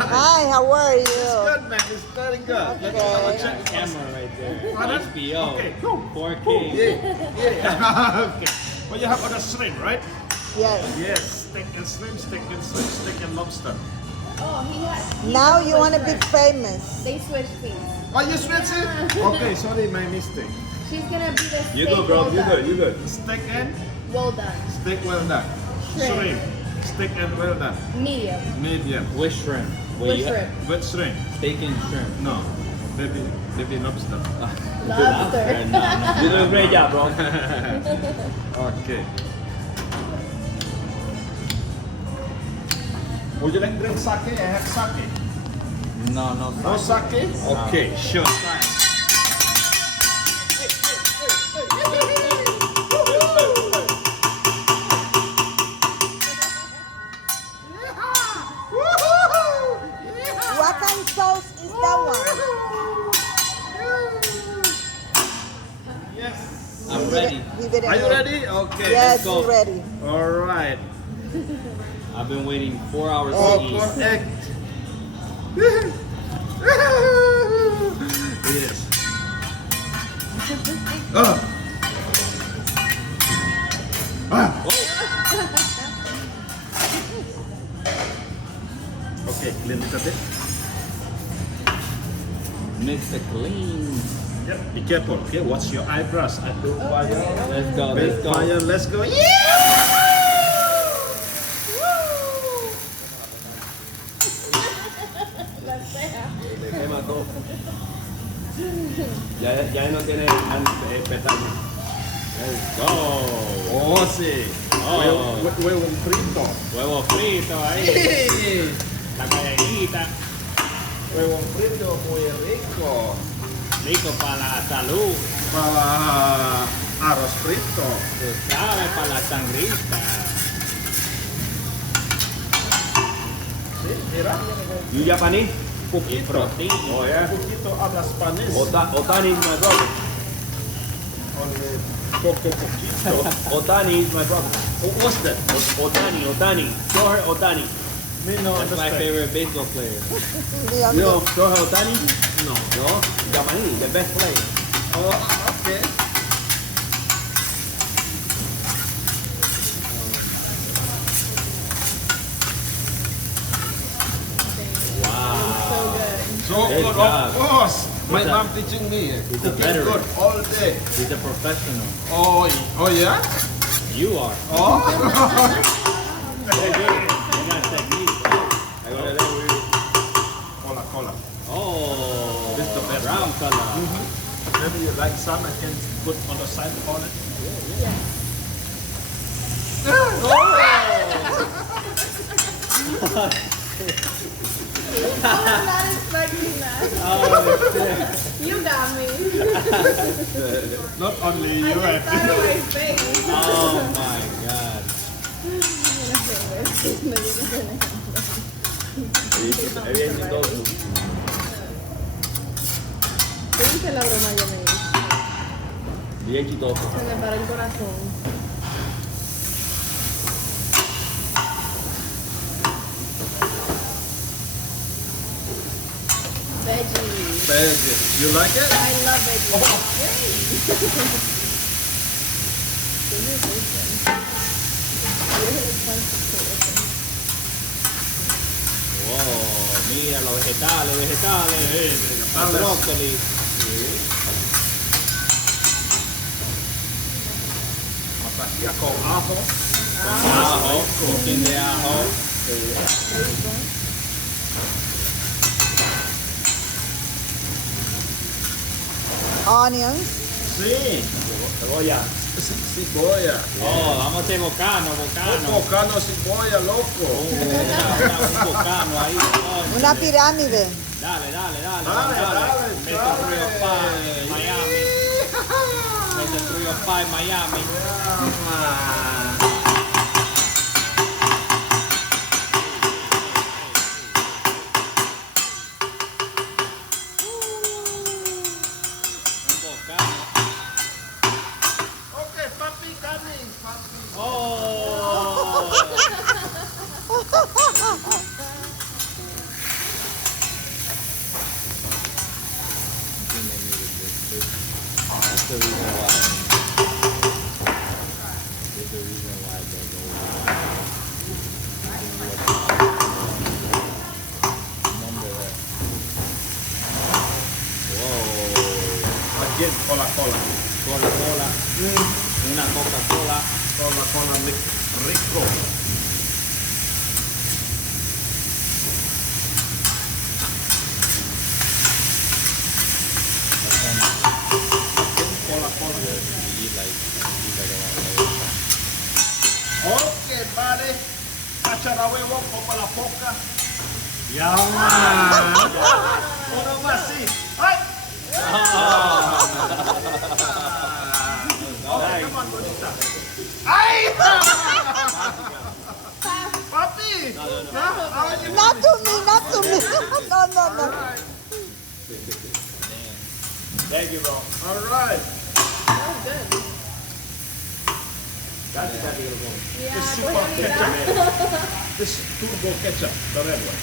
Hi, how are It's you? good, man. It's very good. Let me double check. Camera right there. Pardon? HBO. Okay, cool. 4K. Yeah. Okay. Well, you have other shrimp, right? Yes. Yes. Steak and shrimp, steak and lobster. Oh, he has. Now you want to be famous. They switch things. Oh, you switch it? Okay, sorry, my mistake. She's gonna be the steak You go, bro. well You done. good. You good. Steak and Well done. steak well done. Shrimp. Steak and well done. Medium. Medium. With shrimp. With you- shrimp. With shrimp. Steak and shrimp. No. Baby lobster. Lobster. No, no. You do a great job, bro. Okay. Would you like drink sake? I have sake. No, no. No sake? Okay, sure. What kind of sauce is that one? Yes. I'm ready. Leave it Are you alone. ready? Okay. Yes, let's go. we're ready. All right. I've been waiting 4 hours Oh, to eat. Correct. Yes. Ah. Ah. Okay, clean it a bit. Mr. Clean. Yep. Be careful. Okay, watch your eyebrows. I do fire. Let's go. Big Let's go. fire. Let's go. Yeah. ¿Qué mató? Ya no tiene pestañas. Let's go. Oh, sí. Oh. Huevo frito. Huevo frito ahí. La galletita. Huevo frito muy rico. Rico para la salud. Para arroz frito. Tú sabes, para la sangrita. Sí, mira. You Japanese? Poquito. Protein. Oh, yeah. Poquito habla Spanish. Otani is my brother. Only poquito. Otani is my brother. What's that? Otani. Show her Otani. Me no That's my understand. favorite baseball player. Leon, You know, show her Otani? No. No? Japanese, the best player. Oh, okay. Wow. So Good good, job. of course. My He's a- mom teaching me. he's a Cooking veteran. good all day. He's a professional. Oh, oh yeah? You are. Oh. Very good. You got technique. I got it there with you. Cola, cola. Oh, This is the best brown color. Maybe you like some, I can put on the side on it. I'm not expecting that. Oh, shit. You got me. Not only I you, I just thought think. of my face. Oh my god. Bien chistoso. ¿Qué dice la broma yo me hice? Bien chistoso. Se me para el corazón. Veggies. Veggies. You like it? I love veggies. Wow, mira los vegetales, El brócoli. Masajía con ajo. Ajo, un chin de ajo. onions. Sí. Cebolla. Cebolla. Oh, vamos a hacer bocano. Bocano cebolla, loco. Un bocano ahí. Oh, Una pirámide. Dale. Dale. Mr. Frio Pie, Miami. Mr. Frio Pie, Miami. Un bocano. Okay, papi, coming. Papi. Oh. the reason why. There's a reason why I don't know. Remember that. Whoa. Again, Coca-Cola. Coca-Cola. Una Coca-Cola. Coca-Cola Rico. Coca-Cola. You eat like Okay, vale. Cachara huevo, poco la poca. Ya, man. Uno más, sí. ¡Ay! Okay, come on, bonita. ¡Ay! Papi! Not to me, not to me. No, no, no. Thank you, bro. All right. That was good. Yeah, This voy super a mirar. ketchup. This turbo ketchup, the red one.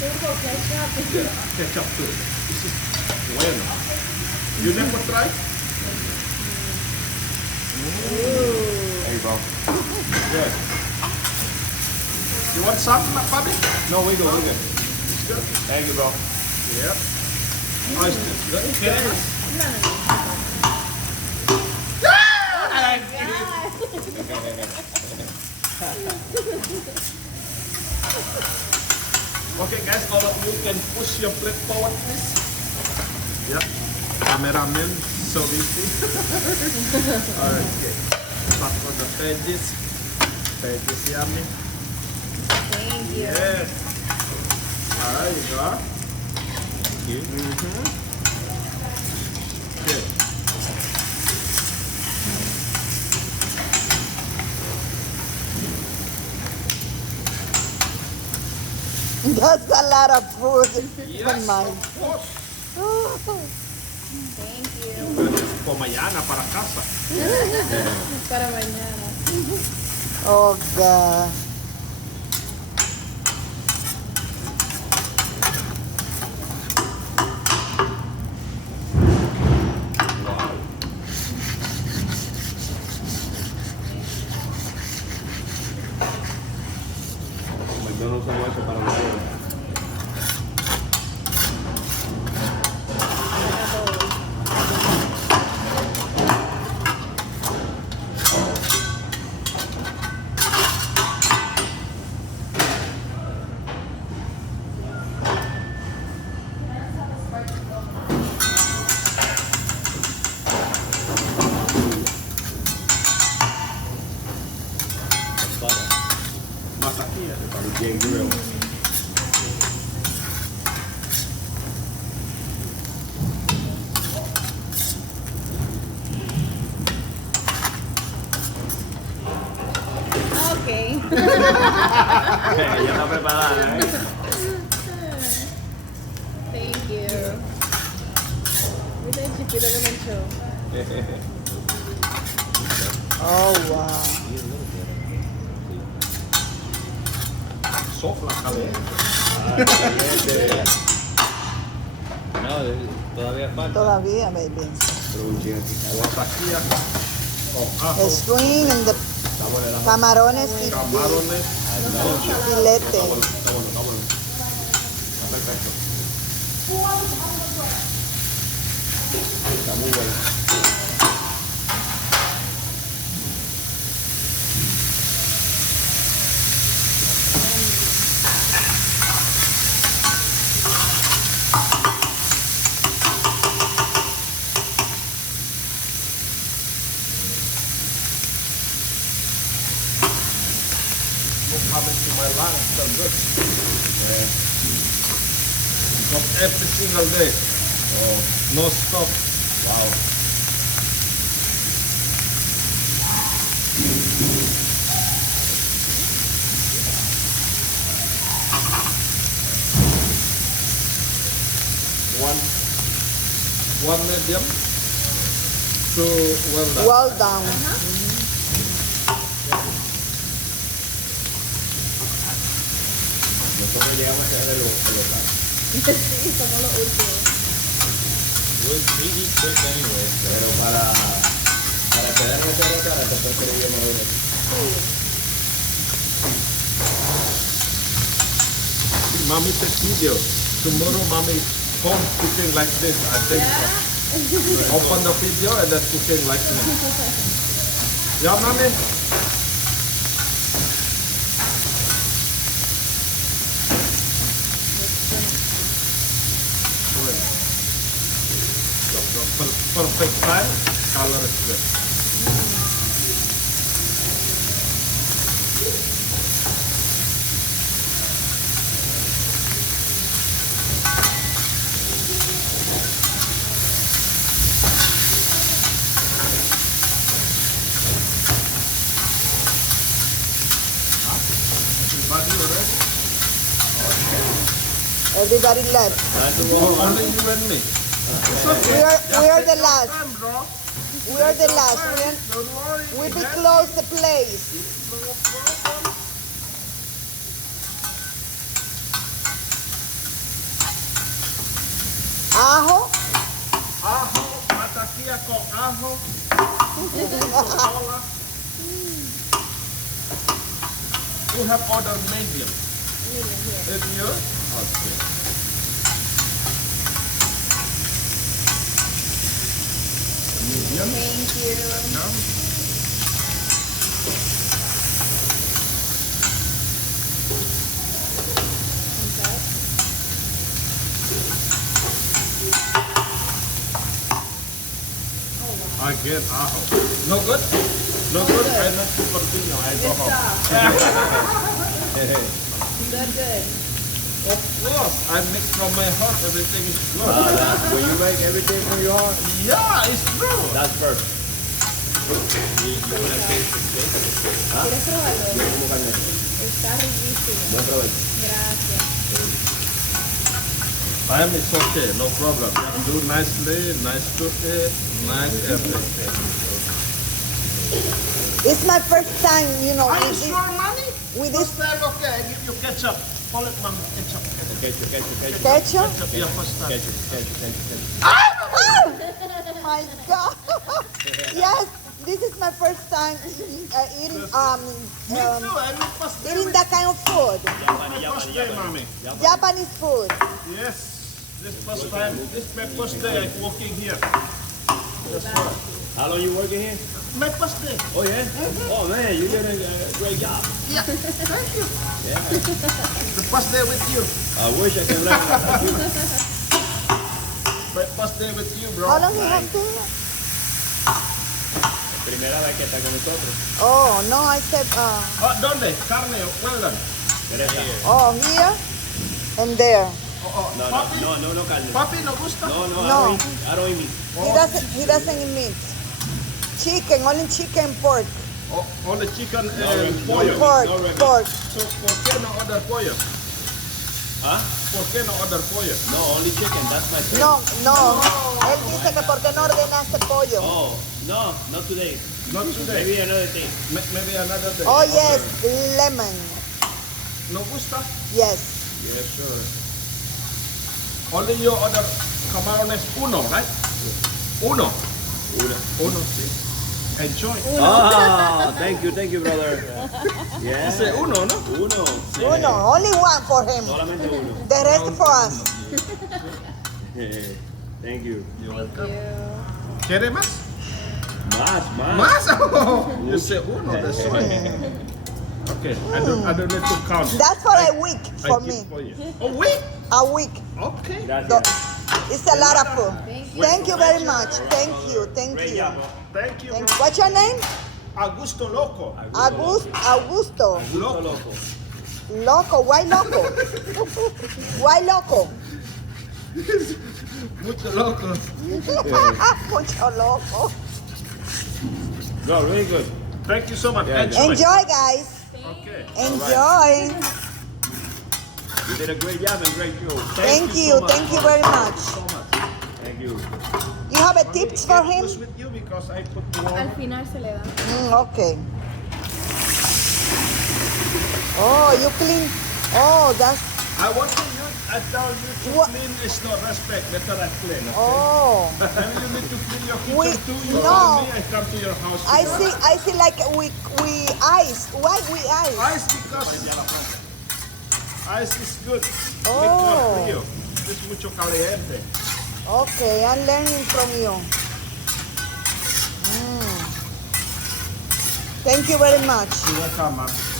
Turbo ketchup. Yeah, ketchup turbo. This is bueno. You never try? There you go. Good. You want some, Papi? No, we go, we go. It's good. Thank you, bro. Yep. Nice. Good. Okay. Okay, guys, all of you can push your plate forward, please. Yep. Cameraman, so easy. Alright, okay. Back on the veggies. Veggies yummy. Thank you. Yes. Alright, you go. Thank you. Okay. That's a lot of food. Even mine. Of course. Thank you. For mañana, para casa. Para mañana. Oh, God. McDonald's no eso para nosotros. Más aquí, Para el Jay Grill. Okay. Ya está preparada, ¿eh? Thank you. Mira el chipito que me echó. Oh, wow. sopla caliente. No, todavía falta. Todavía, baby. Pero un ching aquí. Guasaquilla con ajo, String and the camarones y camarones. filete. Está bueno, está bueno, está bueno. Está perfecto. Está muy bueno. Look how much in my lungs, so good. Not every single day. Oh, no stop. Wow. One medium, two well done. Well done. Nosotros llegamos a hacer el local. Sí, somos los últimos. We eat quick anyway. Pero para quedar en ese restaurante, preferiríamos uno. Mommy take video. Tomorrow, mommy home cooking like this. I think. Open the video and then cooking like this. Yeah, mommy. The perfect time, color is good. Everybody already? Everybody left. Only you and me. We are the last. Time, bro. We are the last. Don't worry. We be close the place. No problem. Ajo. Ajo, pataquilla con ajo. Coca-Cola. You have ordered medium. Medium? Okay. Medium? Thank you. No? Again, ajo. No good? No good? I not to continue. I go home. Good. Of course, I make from my heart. Everything is good. When you make everything from your heart, Yeah, it's true. that's perfect. ¿Quieres probarlo? ¿Cómo carne? Está riquísimo. Buen provecho. Gracias. Time is okay, no problem. Do nicely, nice to eat, nice everything. It's my first time, you know, Are you with sure, money? with This this time, okay, I give you ketchup. Call it, mom, ketchup. Ketchup. ketchup. Ketchup, yeah, first time. Ketchup. Oh my God! Yes, this is my first time eating Me too, I make first day. eating that kind of food, First day, mommy. Japanese food. Yes, this first time, this my first day I'm working here. That's right. How long you working here? My first day. Oh yeah? Oh man, you're doing a great job. Yeah, thank you. Yeah. The first day with you. I wish I could learn like you. My first day with you, bro. How long you have been? Primera vez que está con nosotros. Oh no, I said ¿Dónde? Carne, well done. Teresa. oh here and there. No, Papi, no, carne. papi, ¿no gusta? No, No. I don't eat meat. He doesn't eat meat. Chicken, only chicken, pork, Only chicken and pollo. pork. So, ¿por qué no order pollo? Huh? ¿Por qué no order pollo? No, only chicken. That's my thing. No. Él dice que por qué no ordenaste pollo. Oh, no, not today. Not today. Maybe another day. Maybe another day. Oh yes, lemon. ¿No gusta? Yes. Yes, sure. Only you order camarones uno, right? Uno, sí. Enjoy. Ah, thank you, brother. Yeah. Dice uno, ¿no? Uno. Sí. Uno, only one for him. Solamente uno. The rest for us. Thank you. ¿Quiere más? Más. ¿Más? Oh, you say uno, that's why. Okay, I don't need to count. That's for a week I for keep me. for you. A week? A week. Okay. So, Gracias. it's a lot of food. Thank you very much. Thank you. Thank you. Thank- What's your name? Augusto Loco. Augusto. Loco. Loco. Why loco? Why loco? Mucho loco. Mucho loco. No, really good. Thank you so much. Yeah, Enjoy. Enjoy, guys. Okay. Enjoy. You did a great job and great show. Thank so you. much. Thank you very much. So much. Thank you. You have a tips for him? Who's with you because I put Al one. final se le da. Okay. Oh, you clean. Oh, that's. I want to use I tell you to What? clean is not respect. Better I clean. Okay? Oh. Then you need to clean your kitchen We- too. You no. tell me I come to your house. to do it. I see like we ice. Why we ice? Ice because ice is good. Oh. Make more frío. Es mucho caliente. Okay, I'm learning from you. Thank you very much. You're welcome, ma'am.